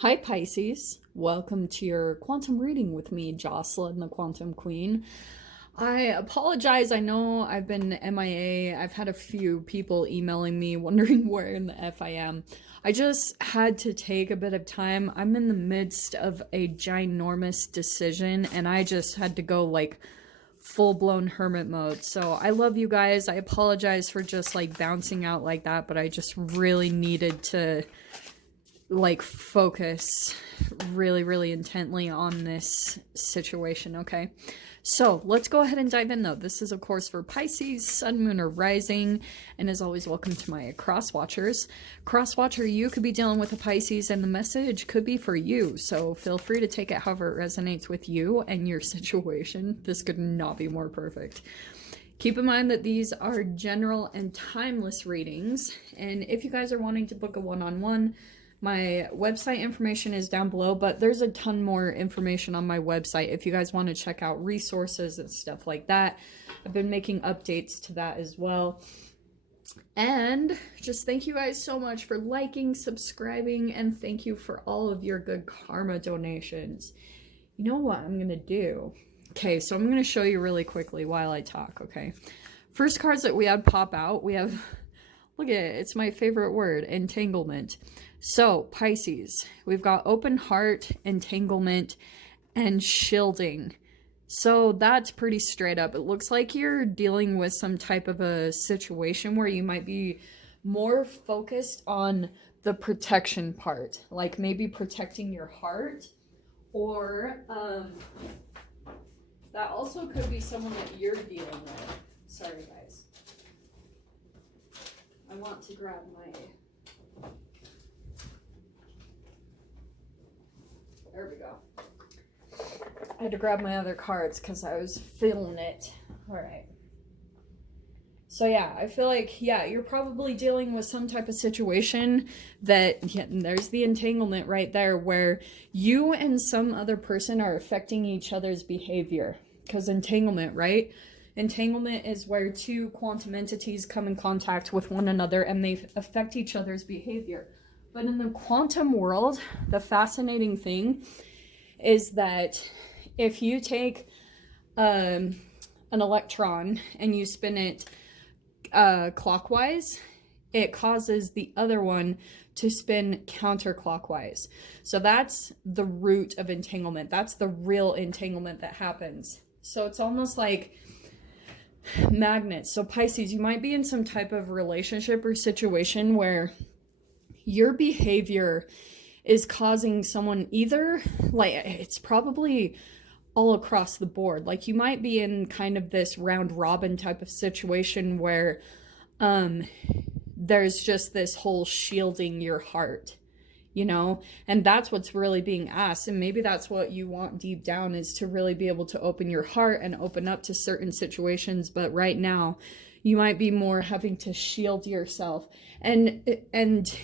Hi Pisces, welcome to your quantum reading with me, Jocelyn, the Quantum Queen. I apologize, I know I've been MIA. I've had a few people emailing me wondering where in the F I am. I just had to take a bit of time. I'm in the midst of a ginormous decision and I just had to go like full-blown hermit mode. So I love you guys. I apologize for just like bouncing out like that, but I just really needed to like focus really intently on this situation. Okay, so let's go ahead and dive in though. This is of course for Pisces, sun, moon, or rising, and as always, welcome to my cross watchers. Cross watcher, you could be dealing with a Pisces and the message could be for you, so feel free to take it however it resonates with you and your situation. This could not be more perfect. Keep in mind that these are general and timeless readings, and if you guys are wanting to book a one-on-one, my website information is down below, but there's a ton more information on my website if you guys want to check out resources and stuff like that. I've been making updates to that as well. And just thank you guys so much for liking, subscribing, and thank you for all of your good karma donations. You know what I'm going to do? Okay, so I'm going to show you really quickly while I talk, okay? First cards that we had pop out, we have, look at it, it's my favorite word, entanglement. So, Pisces, we've got open heart, entanglement, and shielding. So that's pretty straight up. It looks like you're dealing with some type of a situation where you might be more focused on the protection part, like maybe protecting your heart, or that also could be someone that you're dealing with. Sorry, guys. I want to grab my... There we go. I had to grab my other cards because I was feeling it. All right. So yeah, I feel like, yeah, you're probably dealing with some type of situation that, yeah, there's the entanglement right there where you and some other person are affecting each other's behavior. Because entanglement, right? Entanglement is where two quantum entities come in contact with one another and they affect each other's behavior. But in the quantum world, the fascinating thing is that if you take an electron and you spin it clockwise, it causes the other one to spin counterclockwise. So that's the root of entanglement. That's the real entanglement that happens. So it's almost like magnets. So Pisces, you might be in some type of relationship or situation where your behavior is causing someone either, like, it's probably all across the board. Like, you might be in kind of this round robin type of situation where there's just this whole shielding your heart, you know, and that's what's really being asked. And maybe that's what you want deep down, is to really be able to open your heart and open up to certain situations. But right now, you might be more having to shield yourself, and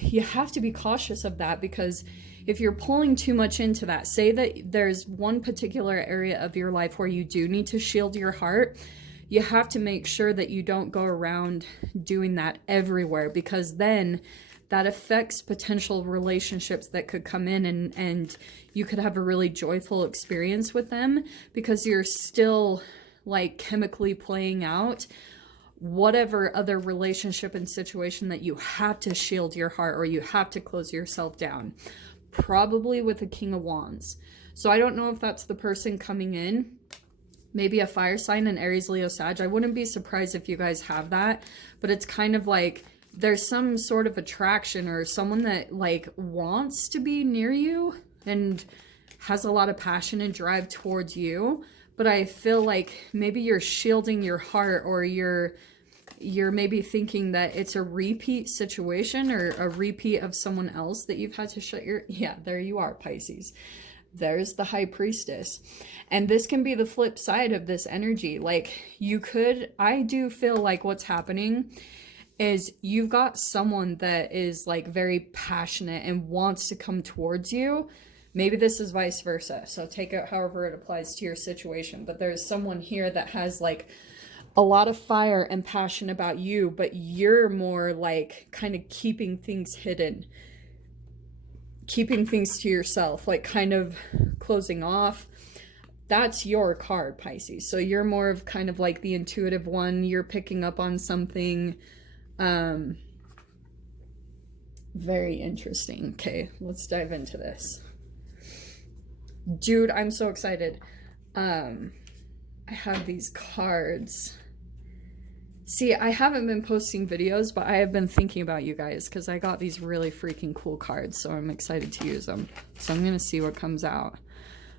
you have to be cautious of that, because if you're pulling too much into that, say that there's one particular area of your life where you do need to shield your heart, you have to make sure that you don't go around doing that everywhere, because then that affects potential relationships that could come in, and you could have a really joyful experience with them because you're still like chemically playing out whatever other relationship and situation that you have to shield your heart or you have to close yourself down, probably with a King of Wands. So I don't know if that's the person coming in, maybe a fire sign, an Aries, Leo, Sag. I wouldn't be surprised if you guys have that, but it's kind of like there's some sort of attraction or someone that like wants to be near you and has a lot of passion and drive towards you. But I feel like maybe you're shielding your heart, or you're maybe thinking that it's a repeat situation or a repeat of someone else that you've had to shut your... Yeah, there you are, Pisces. There's the High Priestess. And this can be the flip side of this energy. Like, you could... I do feel like what's happening is you've got someone that is like very passionate and wants to come towards you. Maybe this is vice versa, so take it however it applies to your situation. But there's someone here that has like a lot of fire and passion about you, but you're more like kind of keeping things hidden. keeping things to yourself, like kind of closing off. That's your card, Pisces. So you're more of kind of like the intuitive one. You're picking up on something. Very interesting. Okay, let's dive into this. Dude, I'm so excited. I have these cards. See, I haven't been posting videos, but I have been thinking about you guys because I got these really freaking cool cards, so I'm excited to use them. So I'm going to see what comes out.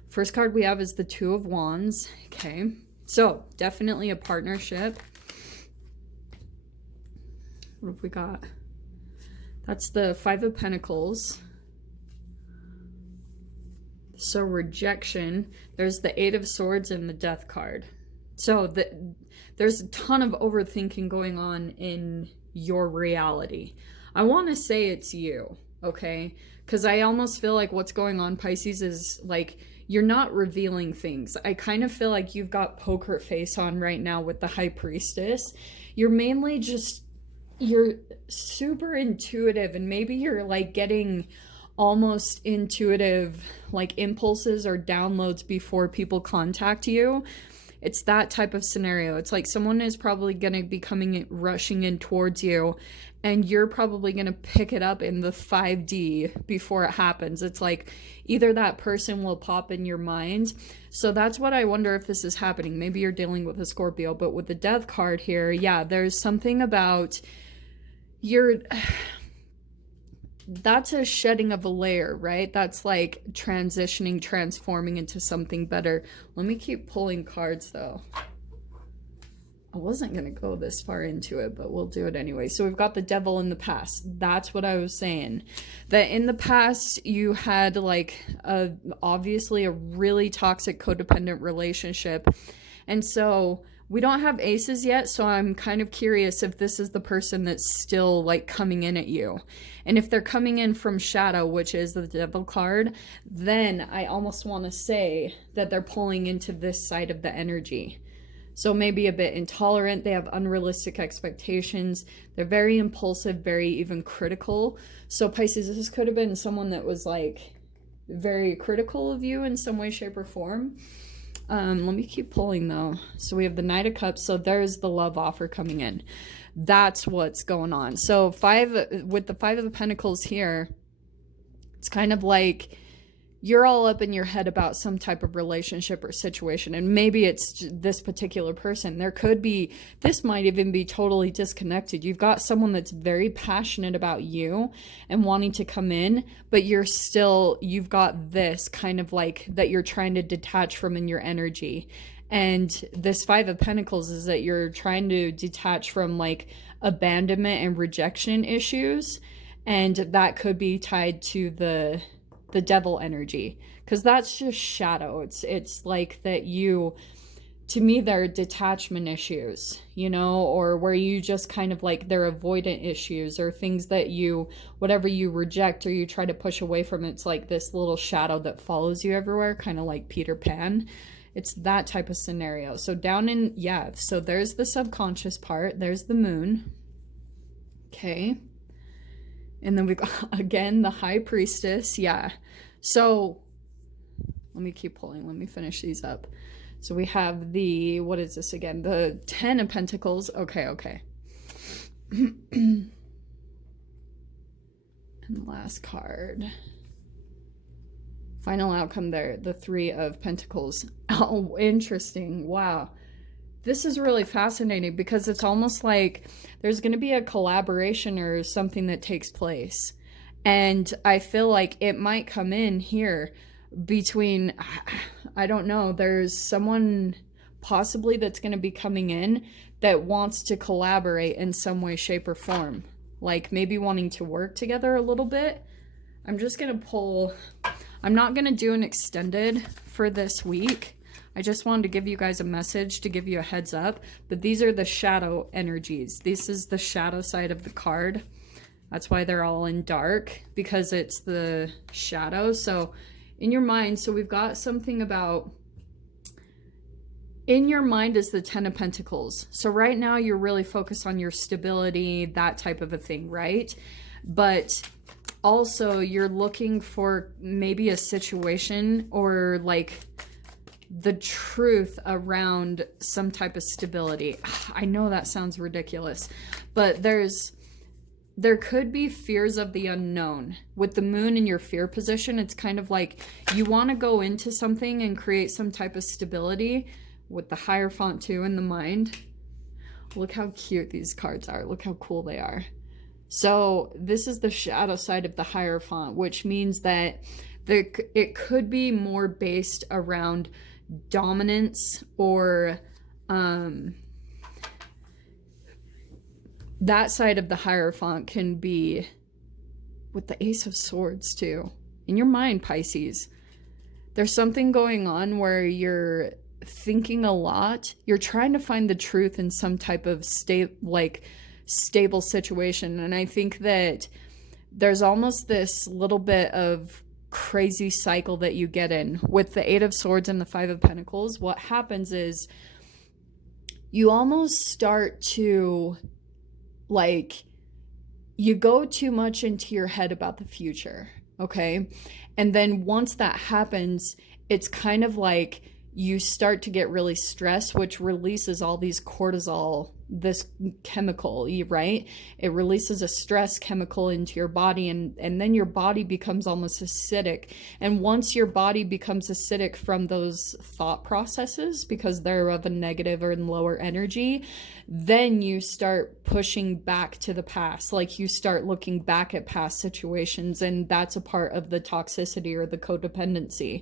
First card we have is the Two of Wands. Okay, so definitely a partnership. What have we got? That's the Five of Pentacles. So rejection. There's the Eight of Swords and the Death card. So there's a ton of overthinking going on in your reality. I want to say it's you, okay? Because I almost feel like what's going on, Pisces, is like you're not revealing things. I kind of feel like you've got poker face on right now with the High Priestess. You're mainly just, you're super intuitive, and maybe you're like getting almost intuitive like impulses or downloads before people contact you. It's that type of scenario. It's like someone is probably going to be rushing in towards you, and you're probably going to pick it up in the 5D before it happens. It's like either that person will pop in your mind. So that's what I wonder if this is happening. Maybe you're dealing with a Scorpio, but with the Death card here, yeah, there's something about that's a shedding of a layer, right? That's like transitioning, transforming into something better. Let me keep pulling cards though. I wasn't going to go this far into it, but we'll do it anyway. So we've got the Devil in the past. That's what I was saying. That in the past you had like obviously a really toxic codependent relationship. And so we don't have aces yet, so I'm kind of curious if this is the person that's still like coming in at you. And if they're coming in from shadow, which is the Devil card, then I almost want to say that they're pulling into this side of the energy. So maybe a bit intolerant, they have unrealistic expectations, they're very impulsive, very even critical. So Pisces, this could have been someone that was like very critical of you in some way, shape, or form. Let me keep pulling though. So we have the Knight of Cups. So there's the love offer coming in. That's what's going on. So with the Five of Pentacles here, it's kind of like you're all up in your head about some type of relationship or situation. And maybe it's this particular person. There could be, this might even be totally disconnected. You've got someone that's very passionate about you and wanting to come in, but you've got this kind of like that you're trying to detach from in your energy. And this Five of Pentacles is that you're trying to detach from like abandonment and rejection issues. And that could be tied to the Devil energy, because that's just shadow. It's like that to me, they're detachment issues, or where you just kind of like, they're avoidant issues or things that whatever you reject or you try to push away from, it's like this little shadow that follows you everywhere, kind of like Peter Pan. It's that type of scenario. So so there's the subconscious part, there's the Moon. Okay. And then we got, again, the High Priestess. Yeah. So let me keep pulling. Let me finish these up. So we have what is this again? The Ten of Pentacles. Okay. And the last card. Final outcome there. The Three of Pentacles. Oh, interesting. Wow. This is really fascinating because it's almost like there's going to be a collaboration or something that takes place. And I feel like it might come in here between, I don't know, there's someone possibly that's going to be coming in that wants to collaborate in some way, shape, or form. Like maybe wanting to work together a little bit. I'm just going to pull, I'm not going to do an extended for this week. I just wanted to give you guys a message to give you a heads up, but these are the shadow energies. This is the shadow side of the card. That's why they're all in dark, because it's the shadow. So in your mind, so we've got something about, in your mind is the Ten of Pentacles. So right now you're really focused on your stability, that type of a thing, right? But also you're looking for maybe a situation or like the truth around some type of stability. I know that sounds ridiculous, but there could be fears of the unknown. With the moon in your fear position, it's kind of like you want to go into something and create some type of stability with the Hierophant too in the mind. Look how cute these cards are. Look how cool they are. So this is the shadow side of the Hierophant, which means that it could be more based around dominance or that side of the Hierophant can be with the Ace of Swords too. In your mind, Pisces, there's something going on where you're thinking a lot. You're trying to find the truth in some type of stable situation. And I think that there's almost this little bit of crazy cycle that you get in with the Eight of Swords and the Five of Pentacles. What happens is you almost start to you go too much into your head about the future, okay? And then once that happens, it's kind of like you start to get really stressed, which releases all these cortisol, this chemical, right? It releases a stress chemical into your body, and then your body becomes almost acidic. And once your body becomes acidic from those thought processes, because they're of a negative or in lower energy, then you start pushing back to the past. Like you start looking back at past situations, and that's a part of the toxicity or the codependency.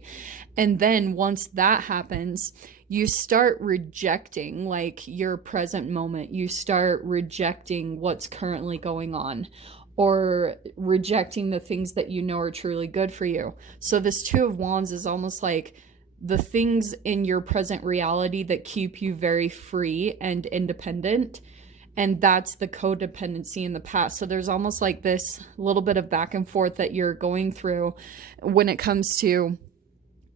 And then once that happens, you start rejecting like your present moment. You start rejecting what's currently going on, or rejecting the things that you know are truly good for you. So this Two of Wands is almost like the things in your present reality that keep you very free and independent. And that's the codependency in the past. So there's almost like this little bit of back and forth that you're going through when it comes to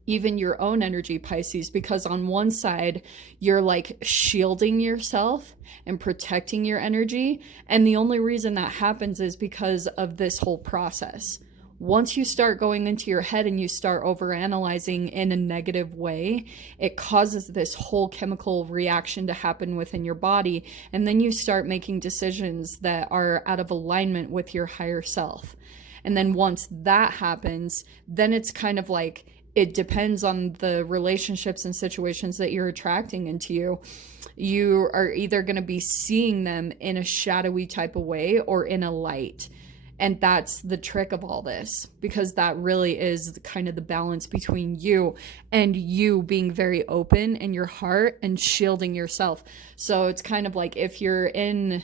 even your own energy, Pisces, because on one side, you're like shielding yourself and protecting your energy. And the only reason that happens is because of this whole process. Once you start going into your head and you start overanalyzing in a negative way, it causes this whole chemical reaction to happen within your body. And then you start making decisions that are out of alignment with your higher self. And then once that happens, then it's kind of like, it depends on the relationships and situations that you're attracting into you. You are either going to be seeing them in a shadowy type of way or in a light. And that's the trick of all this, because that really is kind of the balance between you and you being very open in your heart and shielding yourself. So it's kind of like if you're in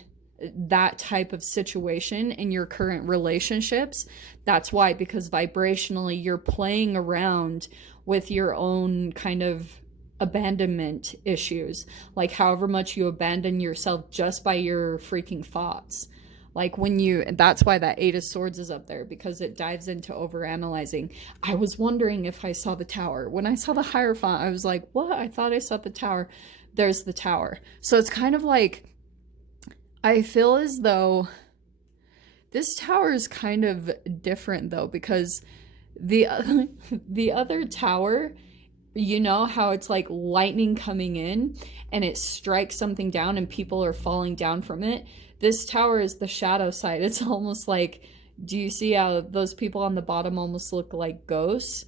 that type of situation in your current relationships, that's why, because vibrationally you're playing around with your own kind of abandonment issues, like however much you abandon yourself just by your freaking thoughts. Like that's why that Eight of Swords is up there, because it dives into overanalyzing. I was wondering if I saw the Tower. When I saw the Hierophant, I was like, what? I thought I saw the Tower. There's the Tower. So it's kind of like, I feel as though this Tower is kind of different though, because the other Tower, you know how it's like lightning coming in and it strikes something down and people are falling down from it. This Tower is the shadow side. It's almost like, do you see how those people on the bottom almost look like ghosts?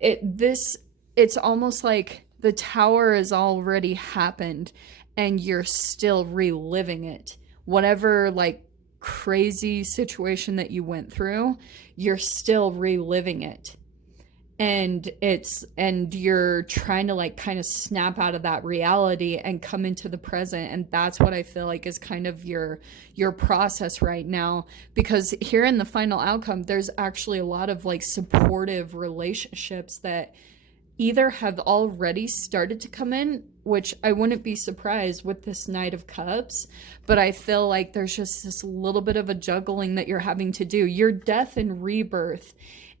It's almost like the Tower has already happened and you're still reliving it. Whatever like crazy situation that you went through, you're still reliving it. And you're trying to like kind of snap out of that reality and come into the present. And that's what I feel like is kind of your process right now, because here in the final outcome, there's actually a lot of like supportive relationships that either have already started to come in, which I wouldn't be surprised with this Knight of Cups, but I feel like there's just this little bit of a juggling that you're having to do. Your death and rebirth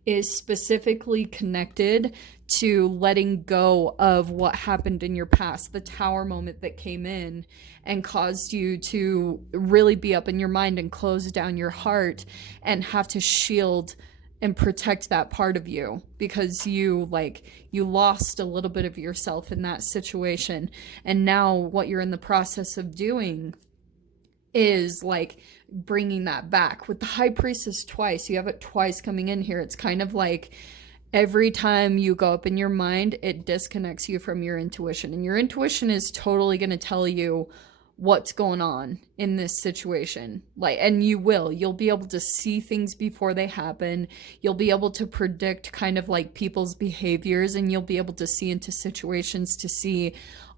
is specifically connected to letting go of what happened in your past, the tower moment that came in and caused you to really be up in your mind and close down your heart and have to shield and protect that part of you because you lost a little bit of yourself in that situation. And now what you're in the process of doing is like bringing that back. With the High Priestess twice, you have it twice coming in here. It's kind of like every time you go up in your mind, it disconnects you from your intuition. And your intuition is totally going to tell you what's going on in this situation. And you'll be able to see things before they happen. You'll be able to predict kind of like people's behaviors, and you'll be able to see into situations to see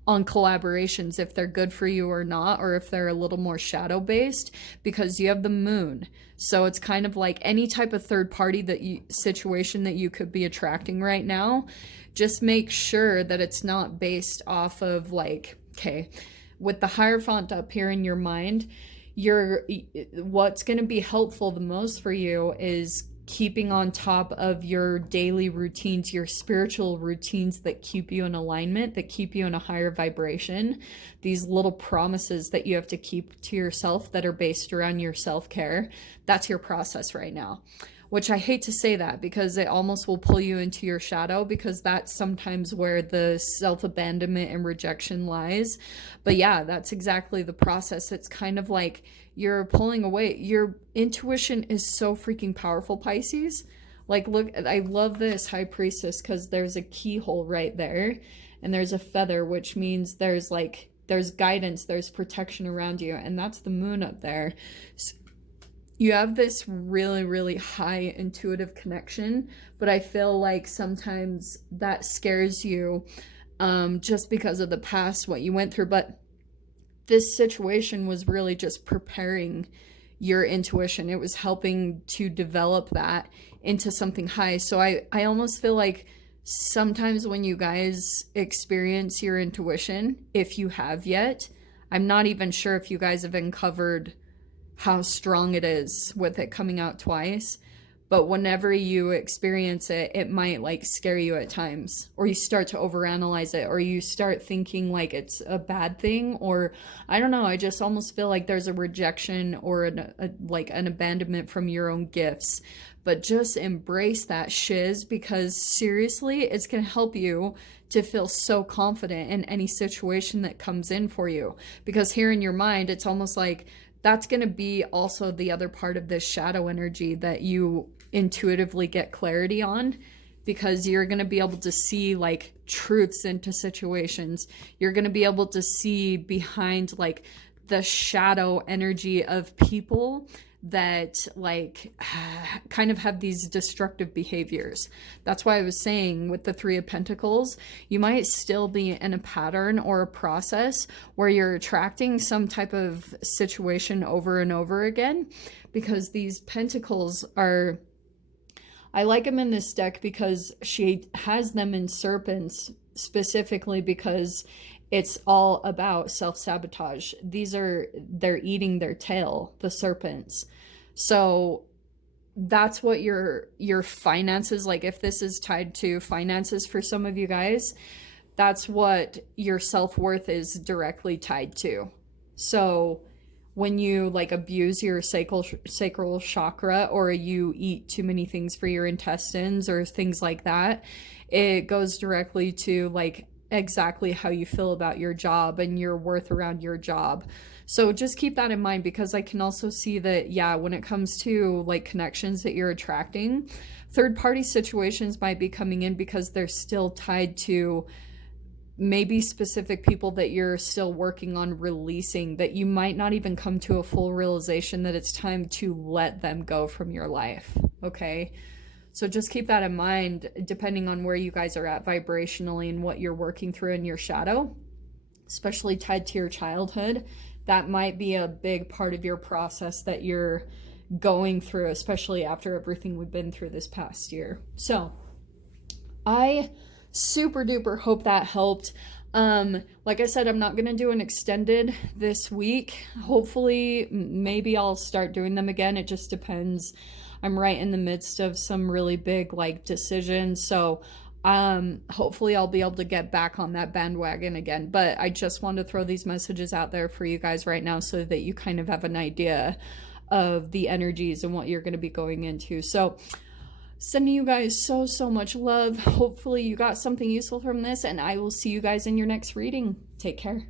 on collaborations if they're good for you or not, or if they're a little more shadow based, because you have the moon. So it's kind of like any type of third party situation that you could be attracting right now. Just make sure that it's not based off of with the Hierophant up here in your mind, what's going to be helpful the most for you is keeping on top of your daily routines, your spiritual routines that keep you in alignment, that keep you in a higher vibration. These little promises that you have to keep to yourself that are based around your self-care. That's your process right now. Which I hate to say that because it almost will pull you into your shadow, because that's sometimes where the self-abandonment and rejection lies. But yeah, that's exactly the process. It's kind of like you're pulling away. Your intuition is so freaking powerful, Pisces. Look, I love this High Priestess because there's a keyhole right there and there's a feather, which means there's guidance, there's protection around you. And that's the moon up there. So you have this really, really high intuitive connection, but I feel like sometimes that scares you just because of the past, what you went through. But this situation was really just preparing your intuition. It was helping to develop that into something high. So I almost feel like sometimes when you guys experience your intuition, if you have yet, I'm not even sure if you guys have uncovered how strong it is with it coming out twice, but whenever you experience it, it might scare you at times, or you start to overanalyze it, or you start thinking like it's a bad thing, or I don't know, I just almost feel like there's a rejection or an abandonment from your own gifts. But just embrace that shiz, because seriously, it's going to help you to feel so confident in any situation that comes in for you, because here in your mind, it's almost like that's going to be also the other part of this shadow energy that you intuitively get clarity on, because you're going to be able to see truths into situations. You're going to be able to see behind the shadow energy of people that kind of have these destructive behaviors. That's why I was saying with the Three of Pentacles, you might still be in a pattern or a process where you're attracting some type of situation over and over again, because these pentacles are, I like them in this deck because she has them in serpents specifically because it's all about self-sabotage. They're eating their tail, the serpents. So that's what your finances, if this is tied to finances for some of you guys, that's what your self-worth is directly tied to. So when you abuse your sacral chakra, or you eat too many things for your intestines or things like that, it goes directly to exactly how you feel about your job and your worth around your job. So just keep that in mind, because I can also see that, yeah, when it comes to connections that you're attracting, third party situations might be coming in because they're still tied to maybe specific people that you're still working on releasing, that you might not even come to a full realization that it's time to let them go from your life. Okay. So just keep that in mind, depending on where you guys are at vibrationally and what you're working through in your shadow, especially tied to your childhood. That might be a big part of your process that you're going through, especially after everything we've been through this past year. So I super duper hope that helped. Like I said, I'm not going to do an extended this week. Hopefully, maybe I'll start doing them again. It just depends. I'm right in the midst of some really big like decisions. So hopefully I'll be able to get back on that bandwagon again. But I just wanted to throw these messages out there for you guys right now so that you kind of have an idea of the energies and what you're going to be going into. So sending you guys so much love. Hopefully you got something useful from this, and I will see you guys in your next reading. Take care.